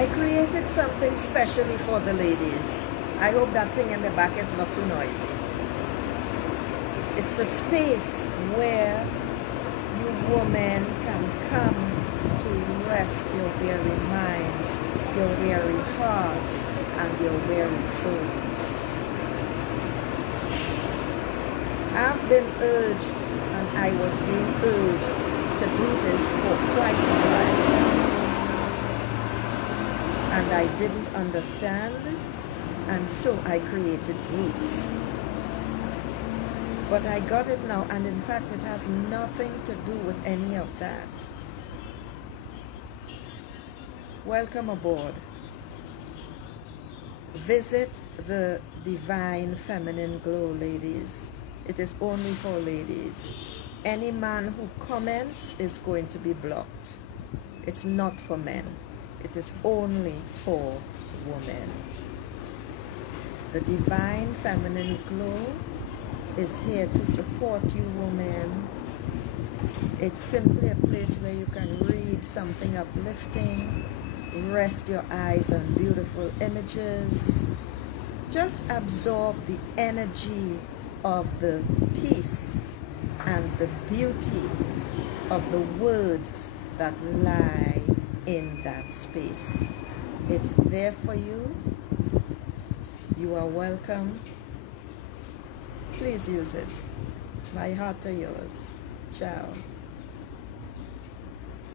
I created something specially for the ladies. I hope that thing in the back is not too noisy. It's a space where you women can come to rest your weary minds, your weary hearts, and your weary souls. I've been urged, and I was being urged to do this for quite a while. And I didn't understand, and so I created groups. But I got it now, and in fact it has nothing to do with any of that. Welcome aboard. Visit the Divine Feminine Glow, ladies. It is only for ladies. Any man who comments is going to be blocked. It's not for men. It is only for women. The Divine Feminine Glow is here to support you women. It's simply a place where you can read something uplifting, rest your eyes on beautiful images, just absorb the energy of the peace and the beauty of the words that lie in that space. It's there for you. You are welcome. Please use it. My heart to yours. Ciao.